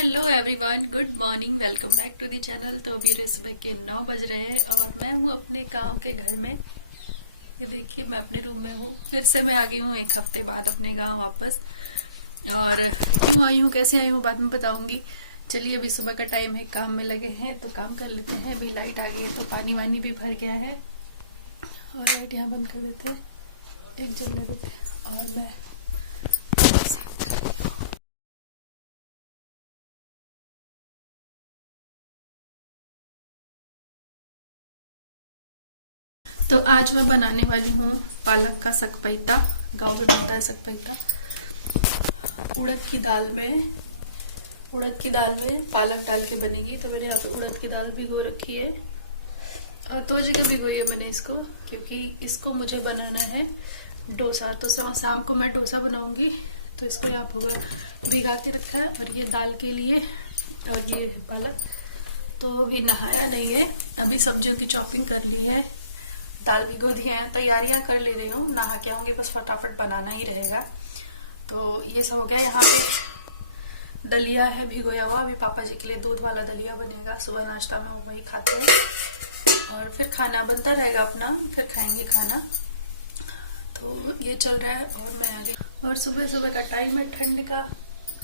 Hello everyone, good morning, welcome back to the channel. तो अभी सुबह के 9 बज रहे हैं और मैं हूँ अपने गांव के घर में। ये देखिए मैं अपने रूम में हूँ। फिर से मैं आ गई हूँ एक हफ्ते बाद अपने गांव वापस। और क्यों आई हूँ, कैसे आई हूँ, बाद में बताऊंगी। चलिए अभी सुबह का टाइम है, काम में लगे हैं तो काम कर लेते हैं। अभी लाइट आ गई है तो पानी वानी भी भर गया है और लाइट यहाँ बंद कर देते हैं, एक जलने देते हैं और मैं तो आज मैं बनाने वाली हूँ पालक का सकपैता। गाँव में बनता है सकपैता। उड़द की दाल में पालक डाल के बनेगी। तो मैंने यहाँ पे उड़द की दाल भिगो रखी है और 2 जगह भिगोई है मैंने इसको, क्योंकि इसको मुझे बनाना है डोसा। तो शाम को मैं डोसा बनाऊंगी तो इसको यहाँ भिगा के रखा है। और ये दाल के लिए और ये पालक। तो अभी नहाया नहीं है, अभी सब्जियों की चॉपिंग कर ली है, दाल भिगो दी है, तैयारियां कर ले रही हूँ। नहा के आऊंगी, बस फटाफट बनाना ही रहेगा। तो ये सब हो गया। यहाँ पे दलिया है भिगोया हुआ, अभी पापा जी के लिए दूध वाला दलिया बनेगा। सुबह नाश्ता में वो वही खाते हैं और फिर खाना बनता रहेगा अपना, फिर खाएंगे खाना। तो ये चल रहा है और मैं आगे। और सुबह सुबह का टाइम है ठंड का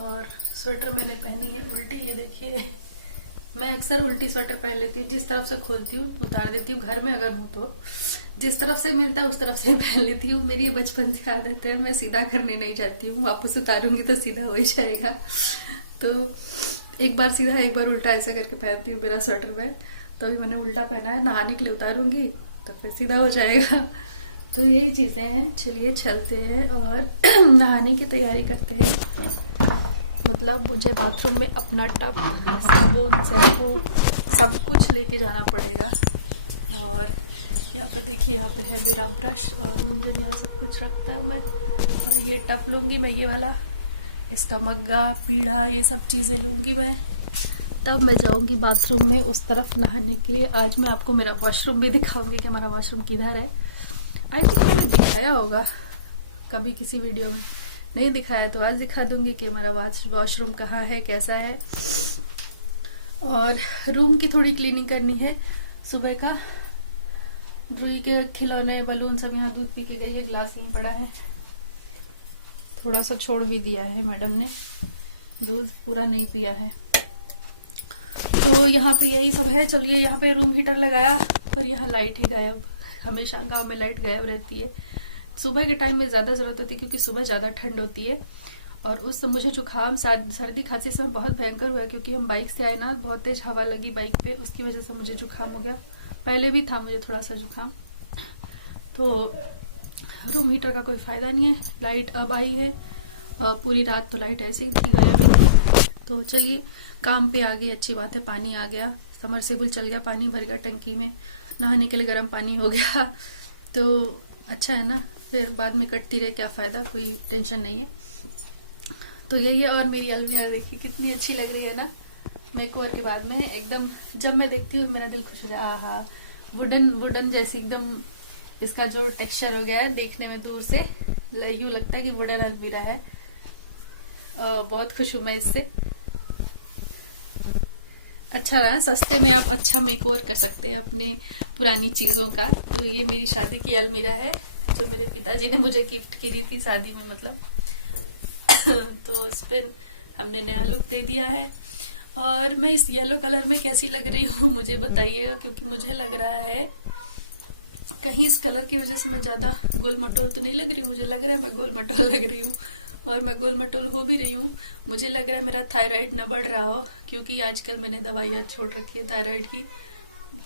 और स्वेटर मैंने पहनी है उल्टी। ये देखिए, मैं अक्सर उल्टी स्वेटर पहन लेती हूँ, जिस तरफ से खोलती हूँ उतार देती हूँ। घर में अगर हूँ तो जिस तरफ से मिलता है उस तरफ से पहन लेती हूँ। मेरी ये बचपन से आदत है, मैं सीधा करने नहीं जाती हूँ। वापस उतारूंगी तो सीधा हो ही जाएगा। तो एक बार सीधा एक बार उल्टा ऐसा करके पहनती हूँ मेरा स्वेटर में। तो अभी मैंने उल्टा पहना है, नहाने के लिए उतारूंगी तो फिर सीधा हो जाएगा। तो यही चीजें हैं। चलिए चलते हैं और नहाने की तैयारी करते हैं। मतलब मुझे बाथरूम में अपना टब, साबुन, शैम्पू सब कुछ लेके जाना पड़ेगा। और यहाँ पे देखिए, यहाँ पे है मेरा ब्रश और मुझे यहाँ सब कुछ रखता है मैं। और ये टब लूंगी मैं, ये वाला, इसका मग्गा, पीढ़ा, ये सब चीजें लूंगी मैं। तब मैं जाऊंगी बाथरूम में उस तरफ नहाने के लिए। आज मैं आपको मेरा वॉशरूम भी दिखाऊंगी कि हमारा वॉशरूम किधर है। आई थिंक मैंने दिखाया होगा कभी किसी वीडियो में, नहीं दिखाया तो आज दिखा दूंगी कि हमारा वॉशरूम कहाँ है, कैसा है। और रूम की थोड़ी क्लीनिंग करनी है। सुबह का रुई के खिलौने, बलून सब यहाँ दूध पी के गई है, ग्लास यहीं पड़ा है। थोड़ा सा छोड़ भी दिया है मैडम ने, दूध पूरा नहीं पिया है। तो यहाँ पे यही सब है। चलिए, यहाँ पे रूम हीटर लगाया और यहाँ लाइट ही गायब। हमेशा गाँव में लाइट गायब रहती है। सुबह के टाइम में ज्यादा जरूरत होती है क्योंकि सुबह ज्यादा ठंड होती है। और उस समय मुझे जुकाम, सर्दी खांसी समय बहुत भयंकर हुआ, क्योंकि हम बाइक से आए ना, बहुत तेज हवा लगी बाइक पे, उसकी वजह से मुझे जुकाम हो गया। पहले भी था मुझे थोड़ा सा जुकाम। तो रूम हीटर का कोई फायदा नहीं है। लाइट अब आई है और पूरी रात तो लाइट ऐसे ही थी, गायब। तो चलिए, काम पे आ गई, अच्छी बात है। पानी आ गया, समरसेबल चल गया, पानी भर गया टंकी में, नहाने के लिए गर्म पानी हो गया। तो अच्छा है ना, फिर बाद में कटती रहे क्या फायदा, कोई टेंशन नहीं है। तो यही है। और मेरी अलमीरा देखिए कितनी अच्छी लग रही है ना, मेकओवर के बाद में एकदम। जब मैं देखती हूँ मेरा दिल खुश हो जाए। आहा, वुडन जैसी एकदम। इसका जो टेक्सचर हो गया है देखने में दूर से यूं लगता है कि वुडन अलमीरा है। बहुत खुश हूँ मैं इससे। अच्छा रहा, सस्ते में आप अच्छा मेकओवर कर सकते हैं अपने पुरानी चीजों का। तो ये मेरी शादी की अलमीरा है जो मेरे पिताजी ने मुझे गिफ्ट की थी शादी में, मतलब। तो उस पर हमने नया लुक दे दिया है। और मैं इस येलो कलर में कैसी लग रही हूँ मुझे बताइएगा, क्योंकि मुझे लग रहा है कहीं इस कलर की वजह से मैं ज्यादा गोल मटोल तो नहीं लग रही हूँ। मुझे लग रहा है मैं गोल मटोल लग रही हूँ और मैं गोल मटोल हो भी रही हूँ। मुझे लग रहा है मेरा थायराइड न बढ़ रहा हो, क्योंकि आजकल मैंने दवाइयाँ छोड़ रखी है थायराइड की,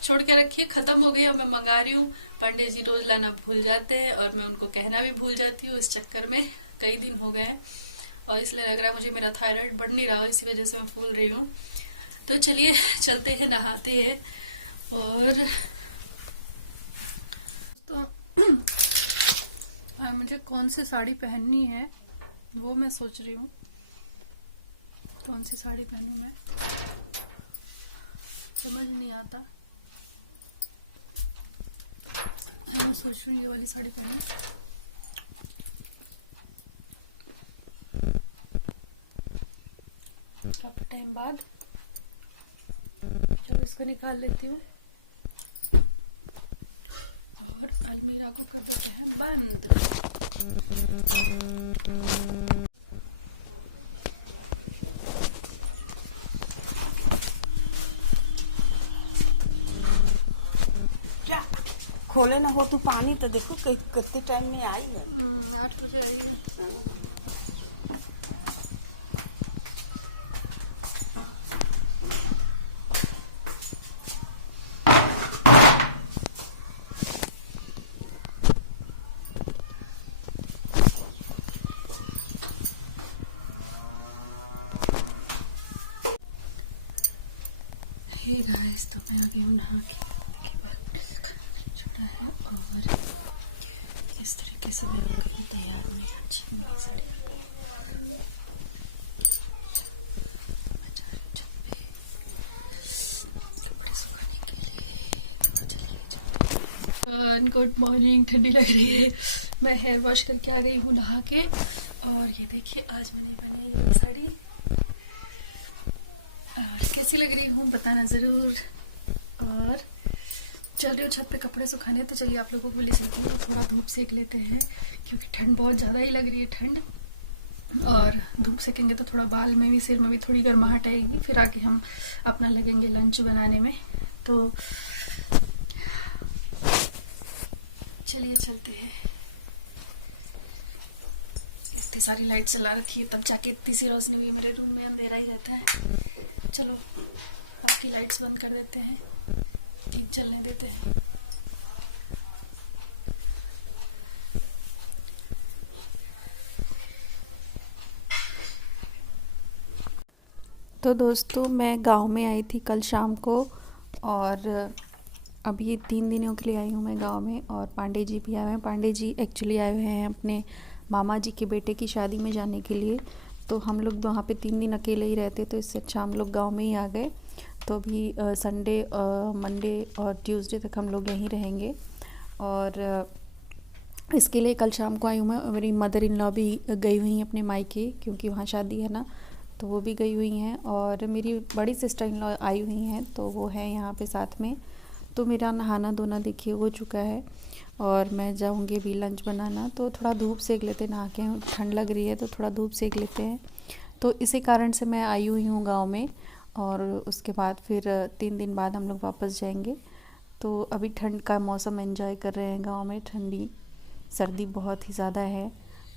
छोड़ के रखी है, खत्म हो गई। अब मैं मंगा रही हूँ। पंडित जी रोज लाना भूल जाते हैं और मैं उनको कहना भी भूल जाती हूँ। इस चक्कर में कई दिन हो गए हैं और इसलिए लग रहा है मुझे मेरा थायराइड बढ़ नहीं रहा, इसी वजह से मैं फूल रही हूँ। तो चलिए चलते हैं, नहाते हैं। और तो मुझे कौन सी साड़ी पहननी है वो मैं सोच रही हूँ, कौन सी साड़ी पहनूं मैं, समझ नहीं आता। मैं सोच रही हूँ ये वाली साड़ी पहनूं। क्या काफी टाइम बाद। चलो इसको निकाल लेती हूँ और अलमीरा को कर देते हैं बंद। खोले ना हो तो पानी तो देखो कितने टाइम में आई है। 8 बजे आई है। हे गाइस, तो मैं अभी नहा के बाद छोड़ा है और इस तरीके से मैं होकर तैयार हूँ। अच्छी मेरी साड़ी मैं जा रही हूँ छत पे कपड़े सुखाने के लिए। Good morning. ठंडी लग रही है। मैं हेयर वॉश करके आ गई हूँ नहा के और ये देखिए आज मैंने बनाई ये साड़ी और कैसी लग रही हूँ बताना जरूर। और चल रही हूँ छत पे कपड़े सुखाने, तो चलिए आप लोगों को भी ले सकती हूँ। थोड़ा धूप सेक लेते हैं क्योंकि ठंड बहुत ज़्यादा ही लग रही है ठंड, और धूप सेकेंगे तो थोड़ा बाल में भी सिर में भी थोड़ी गर्माहट आएगी। फिर आके हम अपना लगेंगे लंच बनाने में। तो चलिए चलते हैं। इतनी सारी लाइट चला रखी है तब जाके इतनी सी रोशनी हुई। मेरे रूम में अंधेरा ही रहता है। चलो आपकी लाइट्स बंद कर देते हैं, ठीक चलने देते हैं। तो दोस्तों मैं गांव में आई थी कल शाम को और अब ये 3 दिनों के लिए आई हूँ मैं गांव में। और पांडे जी भी आए हैं। पांडे जी एक्चुअली आए हुए हैं अपने मामा जी के बेटे की शादी में जाने के लिए। तो हम लोग वहाँ पे 3 दिन अकेले ही रहते, तो इससे अच्छा हम लोग गांव में ही आ गए। तो अभी संडे मंडे और ट्यूसडे तक हम लोग यहीं रहेंगे। और इसके लिए कल शाम को आई हूँ मैं। मेरी मदर इन लॉ भी गई हुई हैं अपने मायके, क्योंकि वहाँ शादी है ना, तो वो भी गई हुई हैं। और मेरी बड़ी सिस्टर इन लॉ आई हुई हैं, तो वो है यहाँ पे साथ में। तो मेरा नहाना धोना देखिए हो चुका है और मैं जाऊँगी भी लंच बनाना। तो थोड़ा धूप सेक लेते, नहा के ठंड लग रही है तो थोड़ा धूप सेक लेते हैं। तो इसी कारण से मैं आई हुई हूँ गाँव में। और उसके बाद फिर 3 दिन बाद हम लोग वापस जाएंगे। तो अभी ठंड का मौसम एंजॉय कर रहे हैं गांव में। ठंडी सर्दी बहुत ही ज़्यादा है।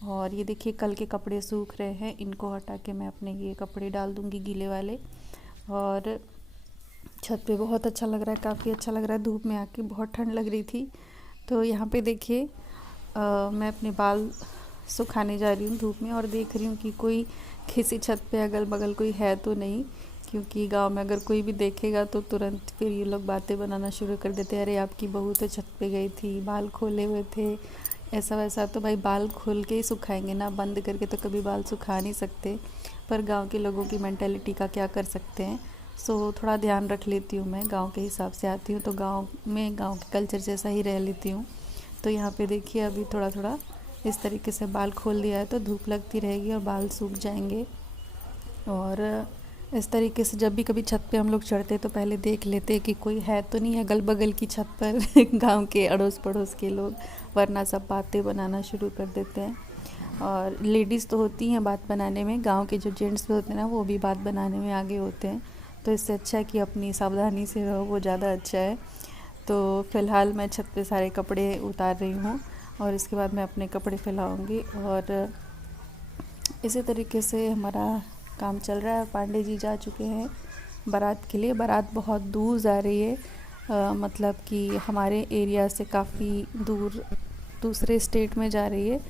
और ये देखिए कल के कपड़े सूख रहे हैं, इनको हटा के मैं अपने ये कपड़े डाल दूँगी गीले वाले। और छत पे बहुत अच्छा लग रहा है, काफ़ी अच्छा लग रहा है। धूप में आके बहुत ठंड लग रही थी। तो यहाँ पे देखिए मैं अपने बाल सुखाने जा रही हूँ धूप में, और देख रही हूँ कि कोई किसी छत पे अगल बगल कोई है तो नहीं, क्योंकि गांव में अगर कोई भी देखेगा तो तुरंत फिर ये लोग बातें बनाना शुरू कर देते हैं। अरे आपकी बहू तो छत पे गई थी, बाल खोले हुए थे, ऐसा वैसा। तो भाई बाल खोल के ही सुखाएंगे ना, बंद करके तो कभी बाल सुखा नहीं सकते। पर गांव के लोगों की मेंटालिटी का क्या कर सकते हैं। सो थोड़ा ध्यान रख लेती हूँ मैं, गांव के हिसाब से आती हूँ तो गांव में गांव के कल्चर जैसा ही रह लेती हूँ। तो यहाँ पे देखिए अभी थोड़ा थोड़ा इस तरीके से बाल खोल दिया है, तो धूप लगती रहेगी और बाल सूख जाएंगे। और इस तरीके से जब भी कभी छत पे हम लोग चढ़ते तो पहले देख लेते कि कोई है तो नहीं है अगल बगल की छत पर गांव के अड़ोस पड़ोस के लोग, वरना सब बातें बनाना शुरू कर देते हैं। और लेडीज़ तो होती हैं बात बनाने में, गांव के जो जेंट्स भी होते हैं ना वो भी बात बनाने में आगे होते हैं। तो इससे अच्छा है कि अपनी सावधानी से रहो, वो ज़्यादा अच्छा है। तो फ़िलहाल मैं छत पे सारे कपड़े उतार रही हूँ और इसके बाद मैं अपने कपड़े फैलाऊँगी। और इसी तरीके से हमारा काम चल रहा है। पांडे जी जा चुके हैं बारात के लिए। बारात बहुत दूर जा रही है, मतलब कि हमारे एरिया से काफ़ी दूर दूसरे स्टेट में जा रही है।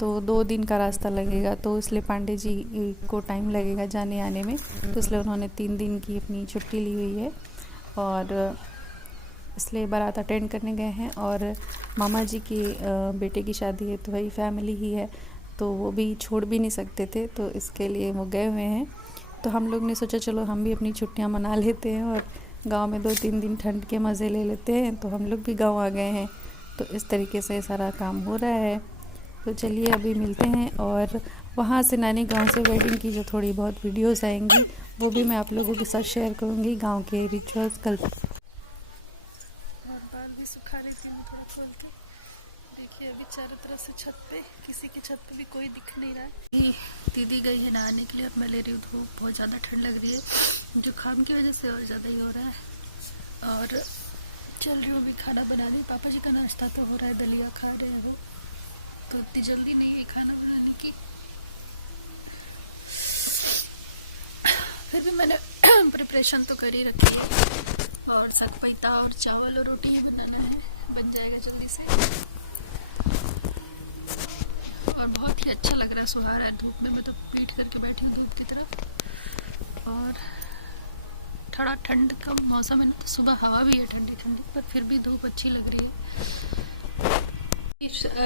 तो 2 दिन का रास्ता लगेगा, तो इसलिए पांडे जी को टाइम लगेगा जाने आने में। तो इसलिए उन्होंने 3 दिन की अपनी छुट्टी ली हुई है और इसलिए बारात अटेंड करने गए हैं। और मामा जी की बेटे की शादी है तो वही फैमिली ही है, तो वो भी छोड़ भी नहीं सकते थे, तो इसके लिए वो गए हुए हैं। तो हम लोग ने सोचा चलो हम भी अपनी छुट्टियां मना लेते हैं और गांव में 2-3 दिन ठंड के मज़े ले लेते हैं। तो हम लोग भी गांव आ गए हैं। तो इस तरीके से सारा काम हो रहा है। तो चलिए अभी मिलते हैं, और वहाँ से नानी गांव से वेडिंग की जो थोड़ी बहुत वीडियोस आएंगी वो भी मैं आप लोगों के साथ शेयर करूँगी, गांव के रिचुअल्स कल्चर। और बाल भी सुखा लेती हूँ थोड़ा खोल के। देखिए अभी चारों तरफ से छत पे, किसी की छत पे भी कोई दिख नहीं रहा है। दीदी गई है नहाने के लिए और मैं ले रही हूँ धूप, बहुत ज़्यादा ठंड लग रही है, जुकाम की वजह से और ज़्यादा ही हो रहा है। और चल रही हूँ अभी खाना बनाने। पापा जी का नाश्ता तो हो रहा है, दलिया खा रहे हैं वो, तो इतनी जल्दी नहीं है खाना बनाने की। फिर भी मैंने प्रिपरेशन तो कर ही रखी है, और सतपैता और चावल और रोटी ही बनाना है, बन जाएगा जल्दी से। और बहुत ही अच्छा लग रहा है, सुहारा है धूप में, मैं तो पीट करके बैठी हूँ धूप की तरफ। और थोड़ा ठंड का मौसम है ना, तो सुबह हवा भी है ठंडी ठंडी, पर फिर भी धूप अच्छी लग रही है।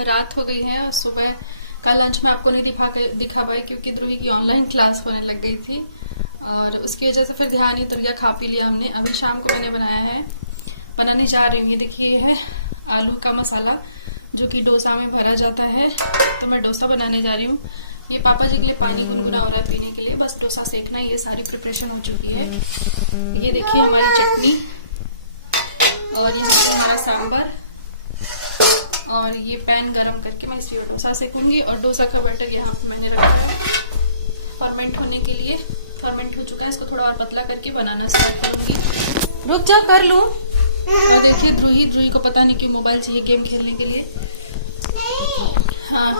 रात हो गई है और सुबह का लंच में आपको नहीं दिखा पाई क्योंकि ध्रुवी की ऑनलाइन क्लास होने लग गई थी, और उसकी वजह से फिर ध्यान ही उतर गया। खा पी लिया हमने। अभी शाम को मैंने बनाने जा रही हूँ। ये देखिए है आलू का मसाला जो कि डोसा में भरा जाता है, तो मैं डोसा बनाने जा रही हूँ। ये पापा जी के लिए पानी गुनगुना हो रहा है पीने के लिए, बस डोसा सेकना ही, ये सारी प्रिपरेशन हो चुकी है। ये देखिए हमारी चटनी, और ये हमारा सांबर, और ये पैन गरम करके मैं इसमें डोसा सेकूंगी। और डोसा का बैटर यहाँ पे मैंने रखा है फर्मेंट होने के लिए। फर्मेंट हो चुका है, इसको थोड़ा और पतला करके बनाना स्टार्ट करूंगी। रुक जा, कर लूं। और देखिए ध्रुही को पता नहीं क्यों मोबाइल चाहिए गेम खेलने के लिए। हाँ